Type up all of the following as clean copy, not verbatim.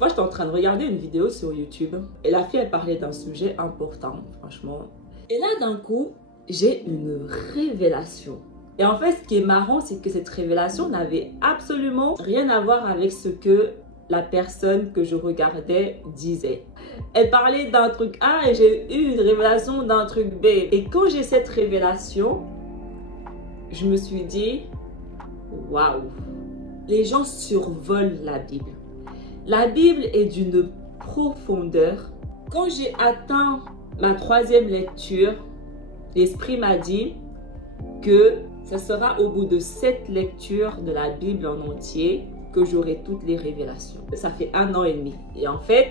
fois, j'étais en train de regarder une vidéo sur YouTube et la fille, elle parlait d'un sujet important, franchement. Et là, d'un coup, j'ai une révélation. Et en fait, ce qui est marrant, c'est que cette révélation n'avait absolument rien à voir avec ce que la personne que je regardais disait. Elle parlait d'un truc A et j'ai eu une révélation d'un truc B. Et quand j'ai cette révélation, je me suis dit, waouh, les gens survolent la Bible. La Bible est d'une profondeur. Quand j'ai atteint ma 3e lecture, l'Esprit m'a dit que ce sera au bout de 7 lectures de la Bible en entier que j'aurai toutes les révélations. Ça fait 1 an et demi. Et en fait,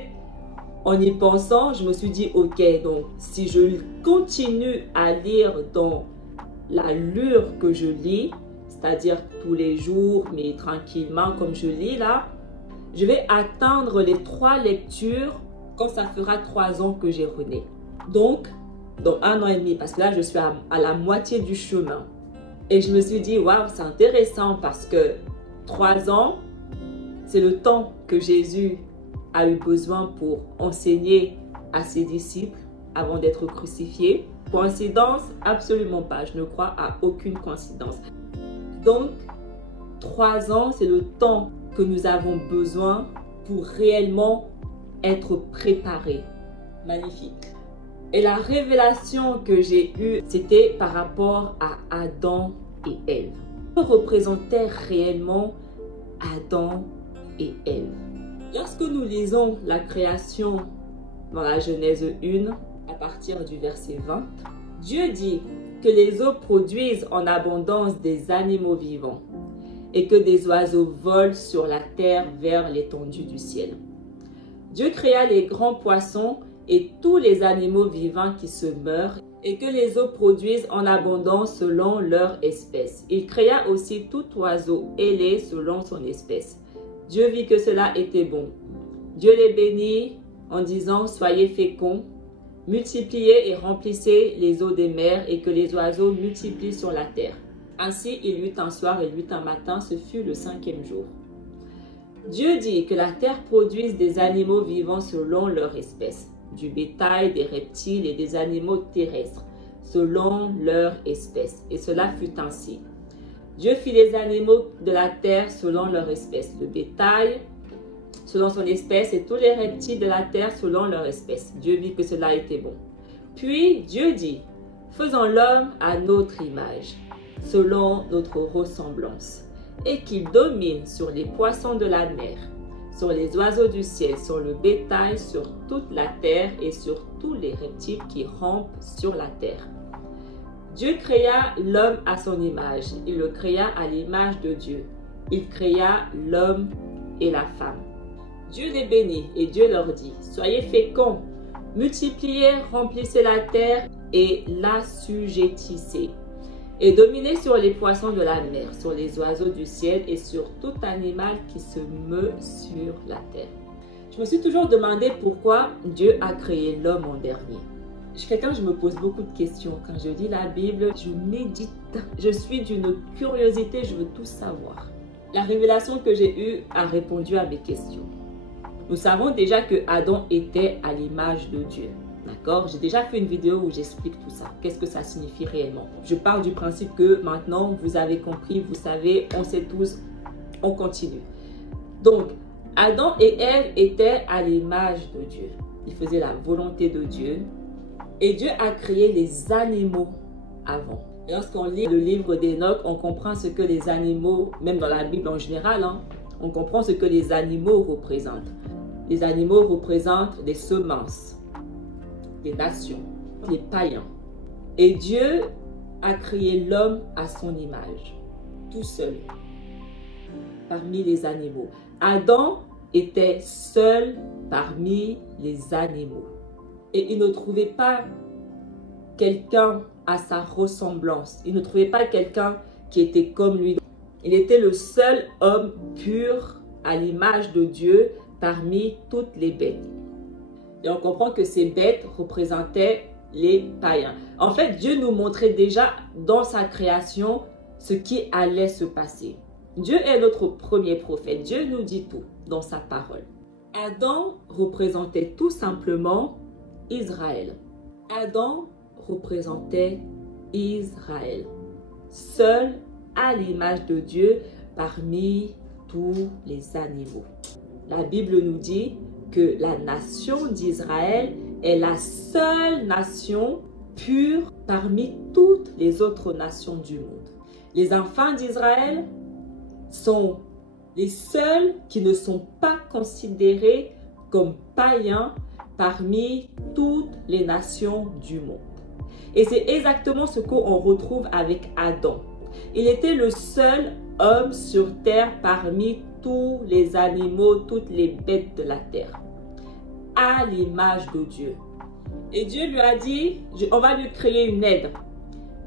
en y pensant, je me suis dit, ok, donc si je continue à lire dans l'allure que je lis, c'est-à-dire tous les jours, mais tranquillement comme je lis là, je vais atteindre les 3 lectures quand ça fera 3 ans que j'ai rené. Donc, dans 1 an et demi, parce que là, je suis à la moitié du chemin. Et je me suis dit, waouh, c'est intéressant parce que 3 ans, c'est le temps que Jésus a eu besoin pour enseigner à ses disciples avant d'être crucifié. Coïncidence? Absolument pas. Je ne crois à aucune coïncidence. Donc, 3 ans, c'est le temps que nous avons besoin pour réellement être préparés. Magnifique. Et la révélation que j'ai eue, c'était par rapport à Adam et Ève. Que représentait réellement Adam et Ève? Lorsque nous lisons la création dans la Genèse 1, à partir du verset 20, Dieu dit que les eaux produisent en abondance des animaux vivants et que des oiseaux volent sur la terre vers l'étendue du ciel. Dieu créa les grands poissons et tous les animaux vivants qui se meurent et que les eaux produisent en abondance selon leur espèce. Il créa aussi tout oiseau ailé selon son espèce. Dieu vit que cela était bon. Dieu les bénit en disant « Soyez féconds, multipliez et remplissez les eaux des mers et que les oiseaux multiplient sur la terre. » Ainsi, il y eut un soir et il y eut un matin, ce fut le 5e jour. Dieu dit que la terre produise des animaux vivants selon leur espèce, du bétail, des reptiles et des animaux terrestres, selon leur espèce. Et cela fut ainsi. Dieu fit les animaux de la terre selon leur espèce, le bétail selon son espèce et tous les reptiles de la terre selon leur espèce. Dieu vit que cela était bon. Puis Dieu dit, faisons l'homme à notre image, selon notre ressemblance, et qu'il domine sur les poissons de la mer, sur les oiseaux du ciel, sur le bétail, sur toute la terre et sur tous les reptiles qui rampent sur la terre. Dieu créa l'homme à son image. Il le créa à l'image de Dieu. Il créa l'homme et la femme. Dieu les bénit et Dieu leur dit, soyez féconds, multipliez, remplissez la terre et l'assujettissez. Et dominez sur les poissons de la mer, sur les oiseaux du ciel et sur tout animal qui se meut sur la terre. Je me suis toujours demandé pourquoi Dieu a créé l'homme en dernier. Je suis quelqu'un, je me pose beaucoup de questions. Quand je lis la Bible, je médite. Je suis d'une curiosité, je veux tout savoir. La révélation que j'ai eue a répondu à mes questions. Nous savons déjà que Adam était à l'image de Dieu. D'accord? J'ai déjà fait une vidéo où j'explique tout ça. Qu'est-ce que ça signifie réellement? Je pars du principe que maintenant, vous avez compris, vous savez, on sait tous, on continue. Donc, Adam et Ève étaient à l'image de Dieu. Ils faisaient la volonté de Dieu. Et Dieu a créé les animaux avant. Et lorsqu'on lit le livre d'Enoch, on comprend ce que les animaux, même dans la Bible en général, on comprend ce que les animaux représentent. Les animaux représentent des semences, des nations, les païens. Et Dieu a créé l'homme à son image, tout seul, parmi les animaux. Adam était seul parmi les animaux. Et il ne trouvait pas quelqu'un à sa ressemblance. Il ne trouvait pas quelqu'un qui était comme lui. Il était le seul homme pur à l'image de Dieu parmi toutes les bêtes. Et on comprend que ces bêtes représentaient les païens. En fait, Dieu nous montrait déjà dans sa création ce qui allait se passer. Dieu est notre premier prophète. Dieu nous dit tout dans sa parole. Adam représentait tout simplement Israël. Adam représentait Israël, seul à l'image de Dieu parmi tous les animaux. La Bible nous dit que la nation d'Israël est la seule nation pure parmi toutes les autres nations du monde. Les enfants d'Israël sont les seuls qui ne sont pas considérés comme païens parmi toutes les nations du monde. Et c'est exactement ce qu'on retrouve avec Adam. Il était le seul homme sur terre parmi tous les animaux, toutes les bêtes de la terre, à l'image de Dieu. Et Dieu lui a dit, on va lui créer une aide.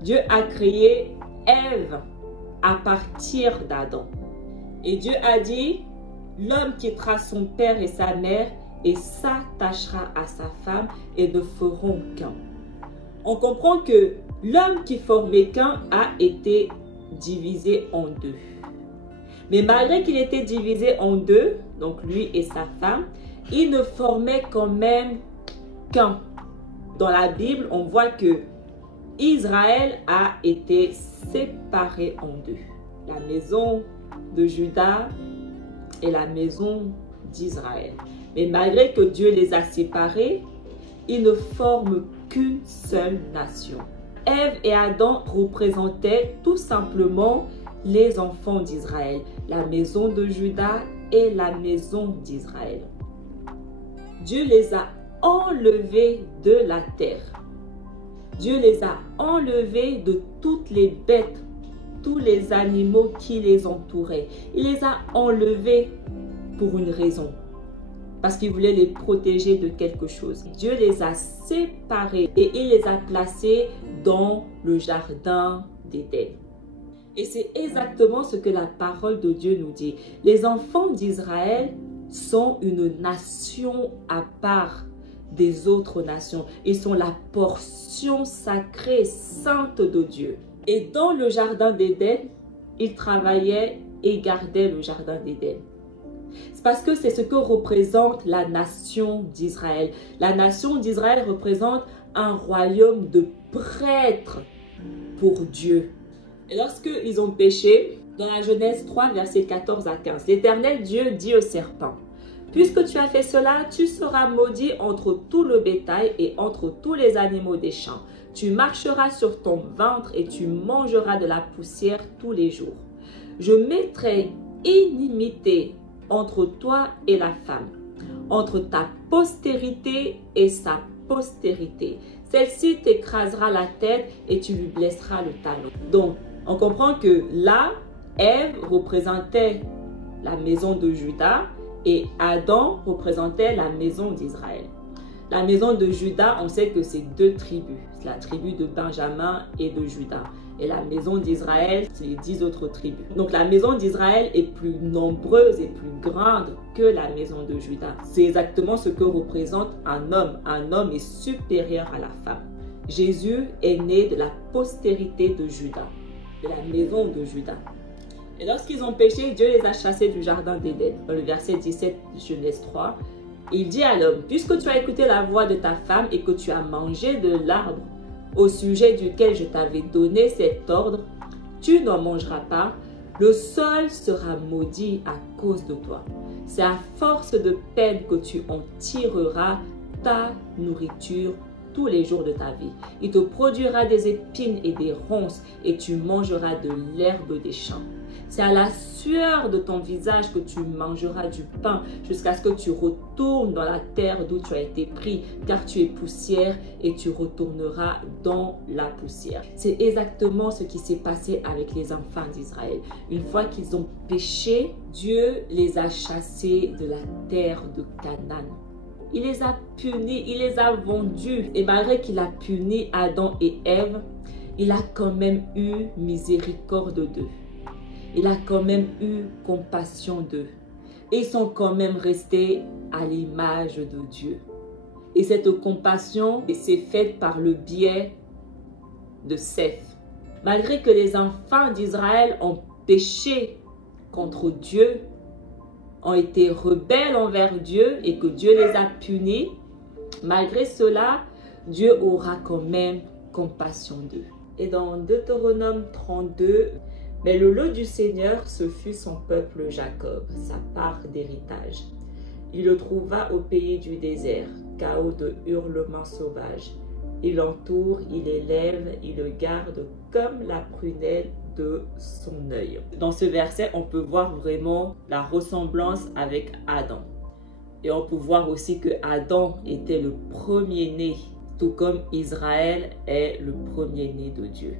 Dieu a créé Ève à partir d'Adam. Et Dieu a dit, l'homme quittera son père et sa mère et s'attachera à sa femme et ne feront qu'un. On comprend que l'homme qui formait qu'un a été divisé en deux. Mais malgré qu'il était divisé en deux, donc lui et sa femme, il ne formait quand même qu'un. Dans la Bible, on voit que Israël a été séparé en deux. La maison de Juda et la maison d'Israël. Mais malgré que Dieu les a séparés, ils ne forment qu'une seule nation. Ève et Adam représentaient tout simplement les enfants d'Israël, la maison de Juda et la maison d'Israël. Dieu les a enlevés de la terre. Dieu les a enlevés de toutes les bêtes, tous les animaux qui les entouraient. Il les a enlevés pour une raison. Parce qu'il voulait les protéger de quelque chose. Dieu les a séparés et il les a placés dans le jardin d'Éden. Et c'est exactement ce que la parole de Dieu nous dit. Les enfants d'Israël sont une nation à part des autres nations. Ils sont la portion sacrée, sainte de Dieu. Et dans le jardin d'Éden, ils travaillaient et gardaient le jardin d'Éden. C'est parce que c'est ce que représente la nation d'Israël. La nation d'Israël représente un royaume de prêtres pour Dieu. Et lorsqu'ils ont péché, dans la Genèse 3, versets 14 à 15, l'Éternel Dieu dit au serpent, « Puisque tu as fait cela, tu seras maudit entre tout le bétail et entre tous les animaux des champs. Tu marcheras sur ton ventre et tu mangeras de la poussière tous les jours. Je mettrai inimité entre toi et la femme, entre ta postérité et sa postérité. Celle-ci t'écrasera la tête et tu lui blesseras le talon. » Donc, on comprend que là, Ève représentait la maison de Juda et Adam représentait la maison d'Israël. La maison de Juda, on sait que c'est deux tribus. C'est la tribu de Benjamin et de Juda. Et la maison d'Israël, c'est les 10 autres tribus. Donc la maison d'Israël est plus nombreuse et plus grande que la maison de Juda. C'est exactement ce que représente un homme. Un homme est supérieur à la femme. Jésus est né de la postérité de Juda, de la maison de Juda. Et lorsqu'ils ont péché, Dieu les a chassés du jardin d'Éden. Dans le verset 17 de Genèse 3, il dit à l'homme, « Puisque tu as écouté la voix de ta femme et que tu as mangé de l'arbre au sujet duquel je t'avais donné cet ordre, tu n'en mangeras pas, le sol sera maudit à cause de toi. C'est à force de peine que tu en tireras ta nourriture tous les jours de ta vie. Il te produira des épines et des ronces et tu mangeras de l'herbe des champs. C'est à la sueur de ton visage que tu mangeras du pain jusqu'à ce que tu retournes dans la terre d'où tu as été pris, car tu es poussière et tu retourneras dans la poussière. » C'est exactement ce qui s'est passé avec les enfants d'Israël. Une fois qu'ils ont péché, Dieu les a chassés de la terre de Canaan. Il les a punis, il les a vendus. Et malgré qu'il a puni Adam et Ève, il a quand même eu miséricorde d'eux. Il a quand même eu compassion d'eux. Et ils sont quand même restés à l'image de Dieu. Et cette compassion s'est faite par le biais de Seth. Malgré que les enfants d'Israël ont péché contre Dieu, ont été rebelles envers Dieu et que Dieu les a punis, malgré cela, Dieu aura quand même compassion d'eux. Et dans Deutéronome 32, mais le lot du Seigneur, ce fut son peuple Jacob, sa part d'héritage. Il le trouva au pays du désert, chaos de hurlements sauvages. Il l'entoure, il l'élève, il le garde comme la prunelle de son œil. Dans ce verset, on peut voir vraiment la ressemblance avec Adam. Et on peut voir aussi que Adam était le premier-né, tout comme Israël est le premier-né de Dieu.